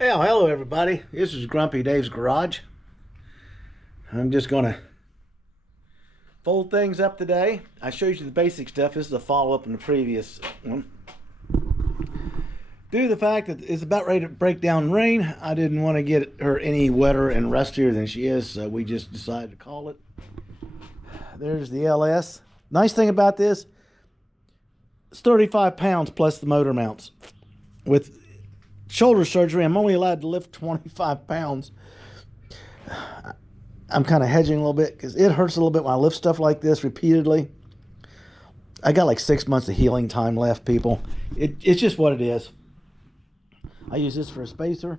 Well, hello everybody. This is Grumpy Dave's Garage. I'm just gonna fold things up today. I showed you the basic stuff. This is a follow-up in the previous one. Due to the fact that it's about ready to break down rain, I didn't want to get her any wetter and rustier than she is, so we just decided to call it. There's the LS. Nice thing about this, it's 35 pounds plus the motor mounts. With shoulder surgery, I'm only allowed to lift 25 pounds. I'm kind of hedging a little bit because it hurts a little bit when I lift stuff like this repeatedly. I got like 6 months of healing time left, people. It's just what it is. I use this for a spacer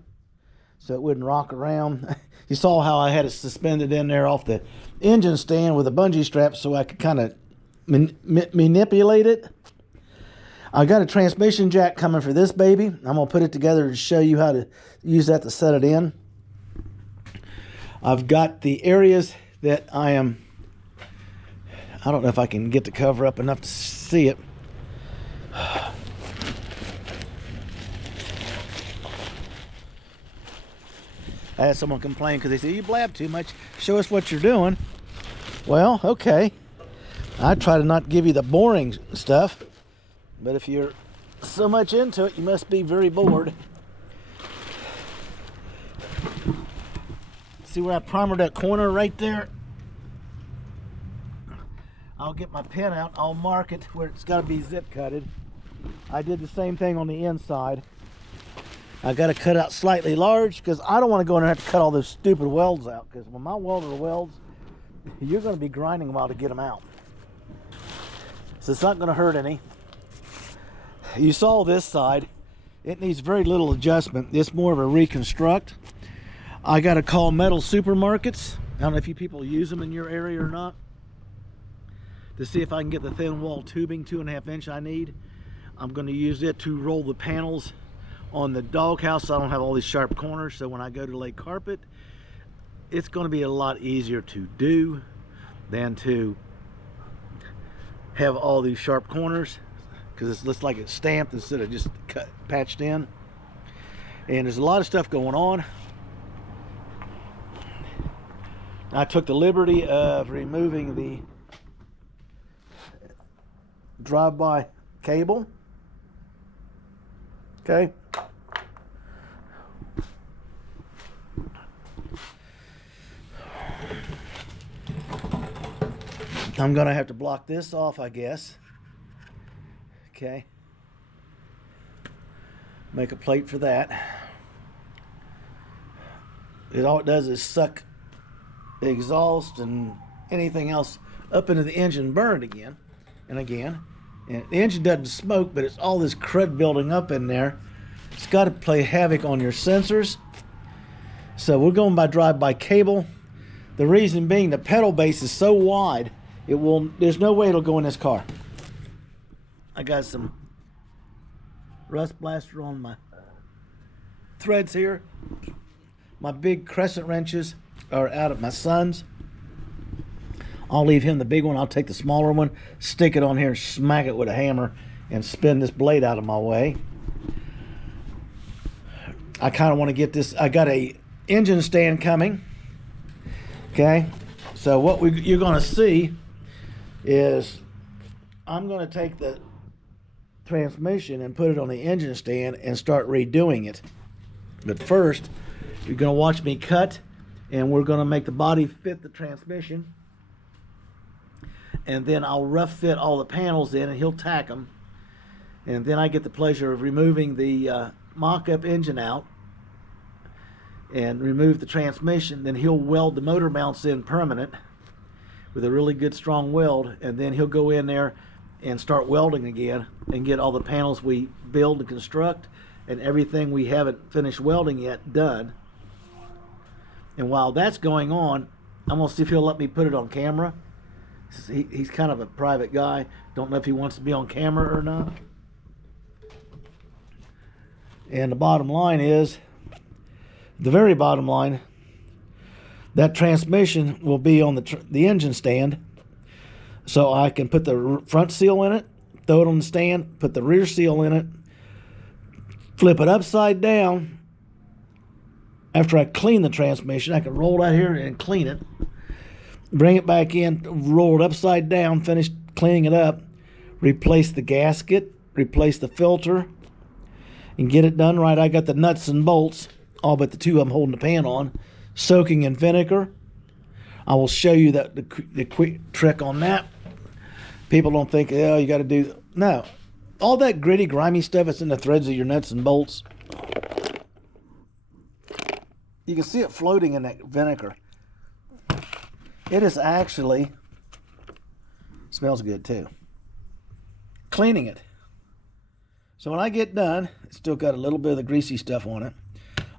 so it wouldn't rock around. You saw how I had it suspended in there off the engine stand with a bungee strap so I could kind of manipulate it. I got a transmission jack coming for this baby. I'm going to put it together to show you how to use that to set it in. I've got the areas that I don't know if I can get the cover up enough to see it. I had someone complain because they said, you blab too much. Show us what you're doing. Well, okay. I try to not give you the boring stuff. But if you're so much into it, you must be very bored. See where I primered that corner right there? I'll get my pen out. I'll mark it where it's got to be zip cutted. I did the same thing on the inside. I got to cut out slightly large because I don't want to go in there and have to cut all those stupid welds out. Because when my welder welds, you're going to be grinding a while to get them out. So it's not going to hurt any. You saw this side. It needs very little adjustment. It's more of a reconstruct. I got to call metal supermarkets. I don't know if you people use them in your area or not. To see if I can get the thin wall tubing 2.5 inch I need. I'm going to use it to roll the panels on the doghouse so I don't have all these sharp corners. So when I go to lay carpet, it's going to be a lot easier to do than to have all these sharp corners. Because it looks like it's stamped instead of just patched in. And there's a lot of stuff going on. I took the liberty of removing the drive-by cable. Okay. I'm gonna have to block this off, I guess. Okay, make a plate for that. All it does is suck the exhaust and anything else up into the engine, burn it again and again. And the engine doesn't smoke, but it's all this crud building up in there. It's got to play havoc on your sensors. So we're going by drive-by cable. The reason being the pedal base is so wide, there's no way it'll go in this car. I got some rust blaster on my threads here. My big crescent wrenches are out of my son's. I'll leave him the big one. I'll take the smaller one, stick it on here, and smack it with a hammer and spin this blade out of my way. I kind of want to get this. I got a engine stand coming. Okay, so what you're going to see is I'm going to take the transmission and put it on the engine stand and start redoing it. But first, you're going to watch me cut, and we're going to make the body fit the transmission. And then I'll rough fit all the panels in, and he'll tack them. And then I get the pleasure of removing the mock-up engine out and remove the transmission. Then he'll weld the motor mounts in permanent with a really good strong weld, and then he'll go in there and start welding again and get all the panels we build and construct and everything we haven't finished welding yet done. And while that's going on, I'm going to see if he'll let me put it on camera. He's kind of a private guy. Don't know if he wants to be on camera or not. And the bottom line is, the very bottom line, that transmission will be on the engine stand. So I can put the front seal in it, throw it on the stand, put the rear seal in it, flip it upside down, after I clean the transmission, I can roll it out here and clean it. Bring it back in, roll it upside down, finish cleaning it up, replace the gasket, replace the filter, and get it done right. I got the nuts and bolts, all but the two I'm holding the pan on, soaking in vinegar. I will show you that the quick trick on that. People don't think, oh, you got to do... No. All that gritty, grimy stuff that's in the threads of your nuts and bolts, you can see it floating in that vinegar. It is actually... Smells good, too. Cleaning it. So when I get done, it's still got a little bit of the greasy stuff on it.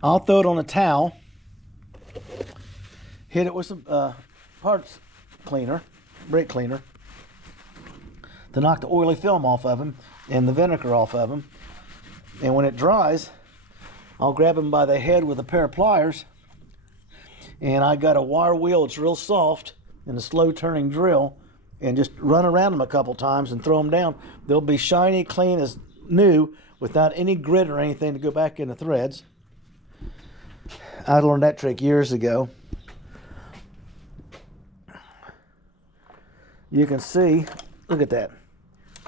I'll throw it on a towel, hit it with some parts cleaner, brake cleaner, to knock the oily film off of them and the vinegar off of them. And when it dries, I'll grab them by the head with a pair of pliers, and I got a wire wheel. It's real soft and a slow turning drill, and just run around them a couple times and throw them down. They'll be shiny, clean as new, without any grit or anything to go back in the threads. I learned that trick years ago. You can see, look at that.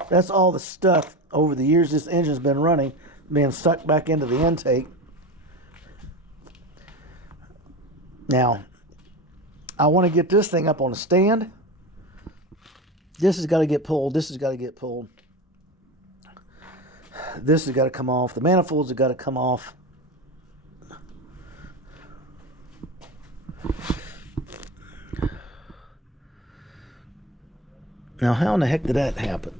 That's all the stuff over the years this engine's been running, being sucked back into the intake. Now, I want to get this thing up on a stand. This has got to get pulled. This has got to get pulled. This has got to come off. The manifolds have got to come off. Now, how in the heck did that happen?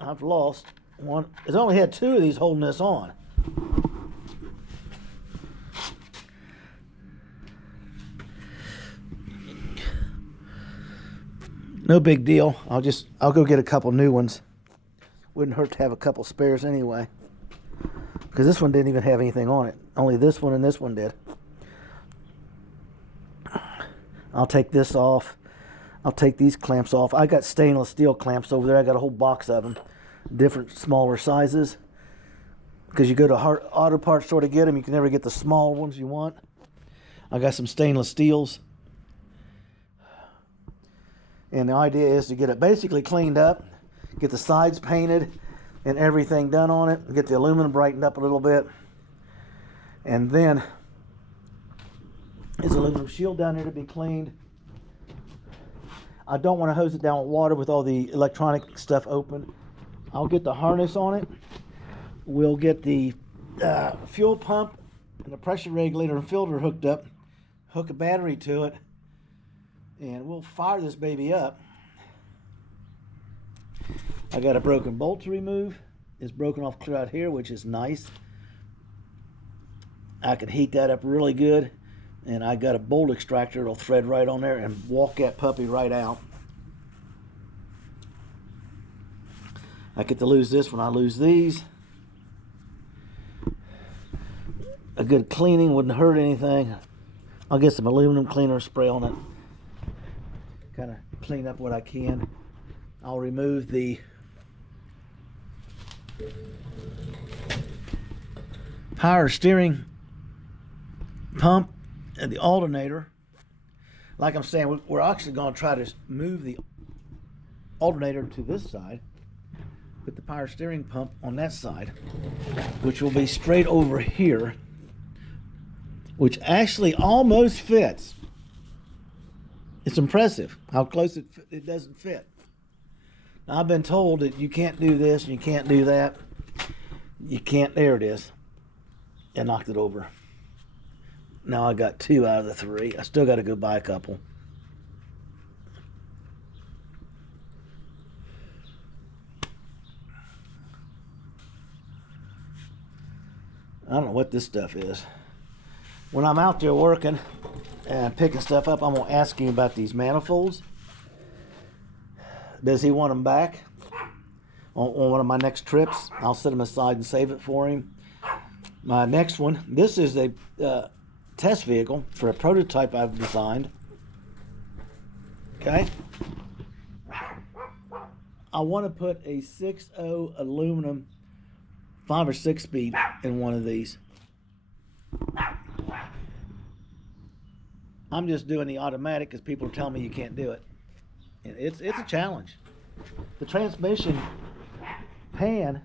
I've lost one. It's only had two of these holding this on. No big deal. I'll go get a couple new ones. Wouldn't hurt to have a couple spares anyway. Because this one didn't even have anything on it. Only this one and this one did. I'll take this off. I'll take these clamps off. I got stainless steel clamps over there. I got a whole box of them. Different smaller sizes. Because you go to auto parts store to get them, you can never get the small ones you want. I got some stainless steels. And the idea is to get it basically cleaned up, get the sides painted and everything done on it, get the aluminum brightened up a little bit, and then there's aluminum shield down here to be cleaned. I don't want to hose it down with water with all the electronic stuff open. I'll get the harness on it. We'll get the fuel pump and the pressure regulator and filter hooked up, hook a battery to it, and we'll fire this baby up. I got a broken bolt to remove. It's broken off clear out here, which is nice. I can heat that up really good. And I got a bolt extractor. It'll thread right on there and walk that puppy right out. I get to lose this when I lose these. A good cleaning wouldn't hurt anything. I'll get some aluminum cleaner, spray on it. Kind of clean up what I can. I'll remove the power steering pump and the alternator. Like I'm saying, we're actually going to try to move the alternator to this side, put the power steering pump on that side, which will be straight over here, which actually almost fits. It's impressive how close it doesn't fit. Now, I've been told that you can't do this and you can't do that. You can't. There it is. I knocked it over. Now I got 2 out of the 3. I still got to go buy a couple. I don't know what this stuff is. When I'm out there working and picking stuff up, I'm going to ask him about these manifolds. Does he want them back on one of my next trips? I'll set them aside and save it for him. My next one, this is a test vehicle for a prototype I've designed. Okay. I want to put a 6.0 aluminum 5 or 6 speed in one of these. I'm just doing the automatic because people are telling me you can't do it. And it's a challenge. The transmission pan,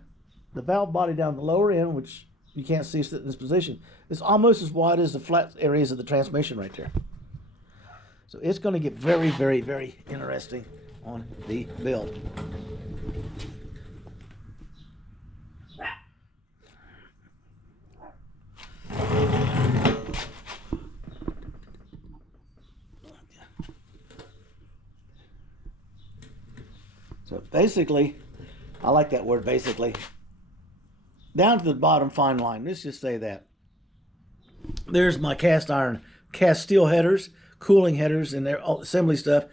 the valve body down the lower end, which you can't see in this position, is almost as wide as the flat areas of the transmission right there. So it's going to get very, very, very interesting on the build. So basically, I like that word basically, down to the bottom fine line. Let's just say that. There's my cast steel headers, cooling headers, and their assembly stuff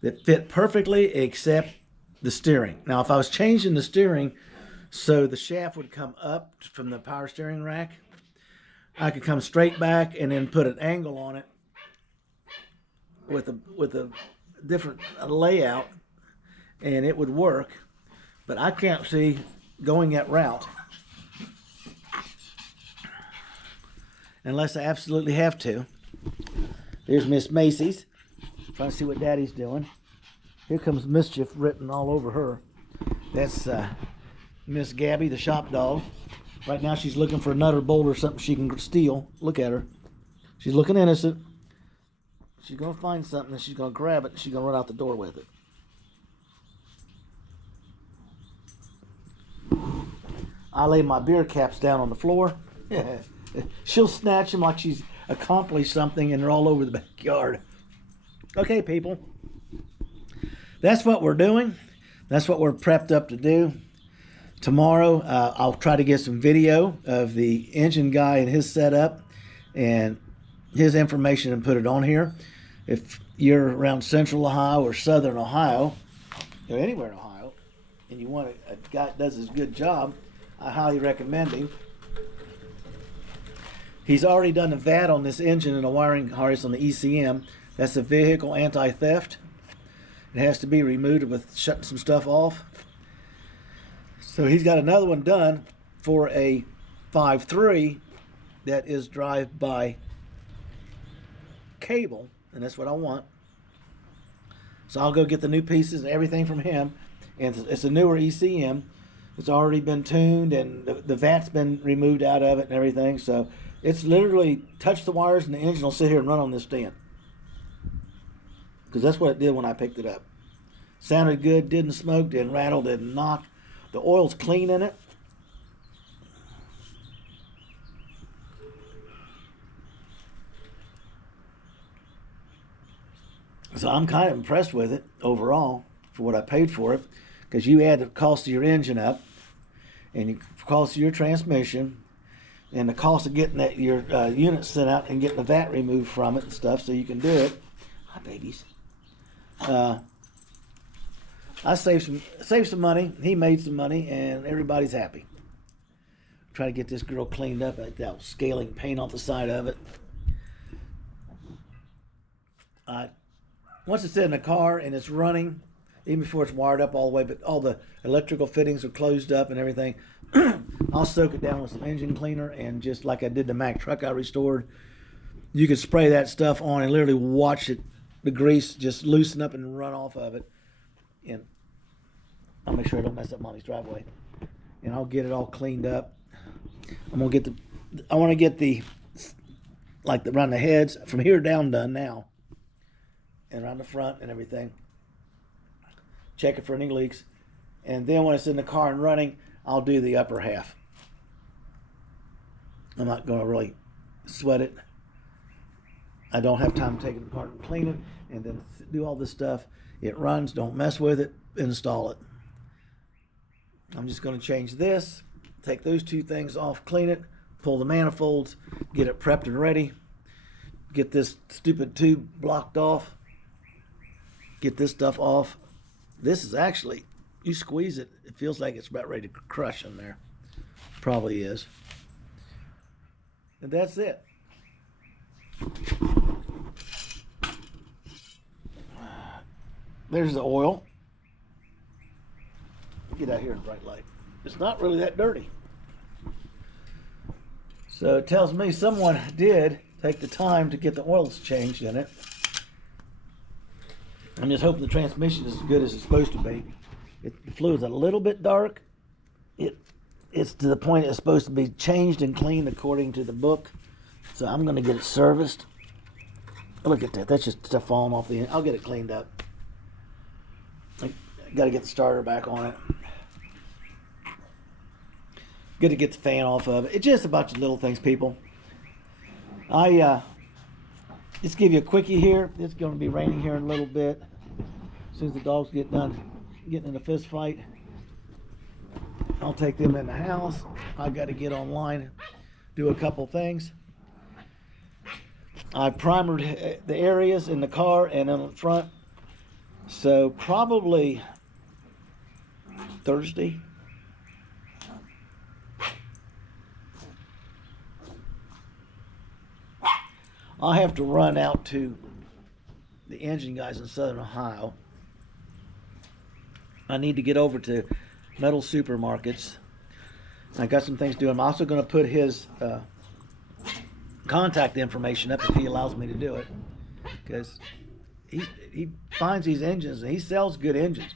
that fit perfectly except the steering. Now, if I was changing the steering so the shaft would come up from the power steering rack, I could come straight back and then put an angle on it with a different layout, and it would work. But I can't see going that route unless I absolutely have to. There's Miss Macy's, trying to see what Daddy's doing. Here comes mischief written all over her. That's Miss Gabby, the shop dog. Right now she's looking for a nut or bolt or something she can steal. Look at her. She's looking innocent. She's going to find something and she's going to grab it and she's going to run out the door with it. I lay my beer caps down on the floor. She'll snatch them like she's accomplished something and they're all over the backyard. Okay, people. That's what we're doing. That's what we're prepped up to do. Tomorrow, I'll try to get some video of the engine guy and his setup and his information and put it on here. If you're around Central Ohio or Southern Ohio, or anywhere in Ohio, and you want a guy that does his good job, I highly recommend him. He's already done the VAT on this engine and a wiring harness on the ECM. That's a vehicle anti-theft. It has to be removed with shutting some stuff off. So he's got another one done for a 5.3 that is drive by cable, and that's what I want. So I'll go get the new pieces and everything from him. And it's a newer ECM. It's already been tuned and the VAT's been removed out of it and everything. So it's literally touch the wires and the engine will sit here and run on this stand. Because that's what it did when I picked it up. Sounded good, didn't smoke, didn't rattle, didn't knock. The oil's clean in it. So I'm kind of impressed with it overall for what I paid for it. Because you add the cost of your engine up and the cost of your transmission and the cost of getting that your unit sent out and getting the VAT removed from it and stuff so you can do it. Hi, babies. I saved some money. He made some money, and everybody's happy. Try to get this girl cleaned up, like that scaling paint off the side of it. Once it's in the car and it's running, even before it's wired up all the way, but all the electrical fittings are closed up and everything, I'll soak it down with some engine cleaner, and just like I did the Mack truck I restored, you could spray that stuff on and literally watch it, the grease just loosen up and run off of it. And I'll make sure I don't mess up Mommy's driveway. And I'll get it all cleaned up. I want to get the around the heads from here down done now, and around the front and everything. Check it for any leaks, and then when it's in the car and running, I'll do the upper half. I'm not going to really sweat it. I don't have time to take it apart and clean it and then do all this stuff. It runs, don't mess with it, install it. I'm just going to change this, take those two things off, clean it, pull the manifolds, get it prepped and ready, get this stupid tube blocked off, get this stuff off. This is actually, you squeeze it, it feels like it's about ready to crush in there. Probably is. And that's it. There's the oil. Get out here in bright light. It's not really that dirty. So it tells me someone did take the time to get the oils changed in it. I'm just hoping the transmission is as good as it's supposed to be. The fluid's a little bit dark. It's to the point it's supposed to be changed and cleaned according to the book. So I'm going to get it serviced. Look at that. That's just stuff falling off the end. I'll get it cleaned up. I got to get the starter back on it. Good to get the fan off of it. It's just a bunch of little things, people. Just give you a quickie here. It's going to be raining here in a little bit. As soon as the dogs get done getting in a fist fight, I'll take them in the house. I got to get online, do a couple things. I primered the areas in the car and in the front. So probably Thursday. I have to run out to the engine guys in Southern Ohio. I need to get over to Metal Supermarkets. I got some things to do. I'm also going to put his contact information up if he allows me to do it, because he finds these engines and he sells good engines.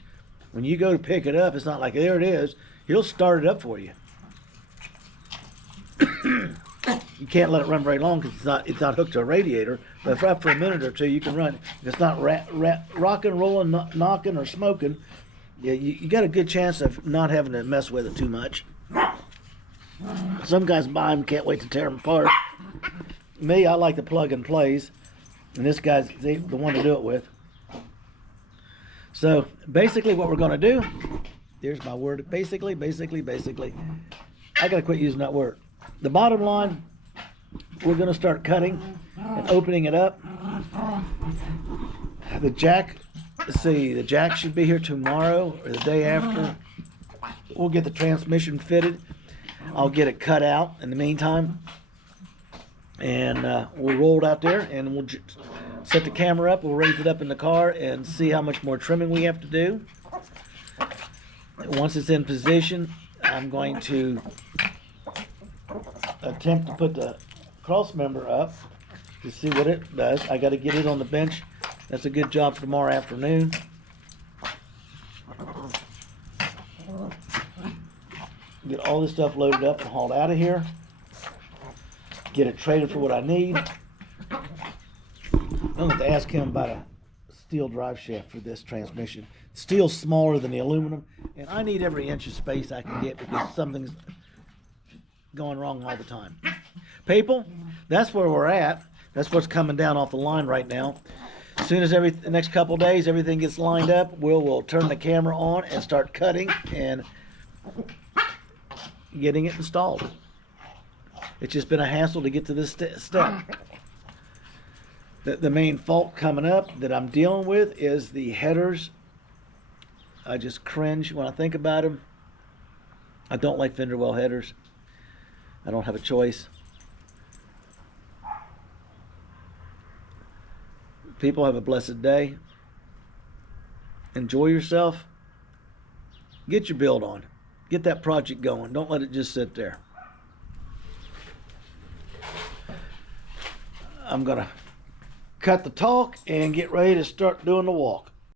When you go to pick it up, it's not like there it is. He'll start it up for you. You can't let it run very long because it's not hooked to a radiator. But for after a minute or two, you can run. If it's not rocking, rolling, knocking, or smoking, you got a good chance of not having to mess with it too much. Some guys buy them, can't wait to tear them apart. Me, I like the plug and plays, and this guy's the one to do it with. So basically, what we're going to do, here's my word. Basically, I got to quit using that word. The bottom line, we're going to start cutting and opening it up. The jack, let's see, the jack should be here tomorrow or the day after. We'll get the transmission fitted. I'll get it cut out in the meantime. And we'll roll it out there and we'll set the camera up. We'll raise it up in the car and see how much more trimming we have to do. Once it's in position, I'm going to attempt to put the cross member up to see what it does. I got to get it on the bench. That's a good job for tomorrow afternoon. Get all this stuff loaded up and hauled out of here. Get it traded for what I need. I'm going to ask him about a steel drive shaft for this transmission. Steel's smaller than the aluminum, and I need every inch of space I can get because something's going wrong all the time. People, that's where we're at. That's what's coming down off the line right now. As soon as the next couple days everything gets lined up, we'll turn the camera on and start cutting and getting it installed. It's just been a hassle to get to this step. The main fault coming up that I'm dealing with is the headers. I just cringe when I think about them. I don't like fender well headers. I don't have a choice. People, have a blessed day. Enjoy yourself. Get your build on. Get that project going. Don't let it just sit there. I'm going to cut the talk and get ready to start doing the walk.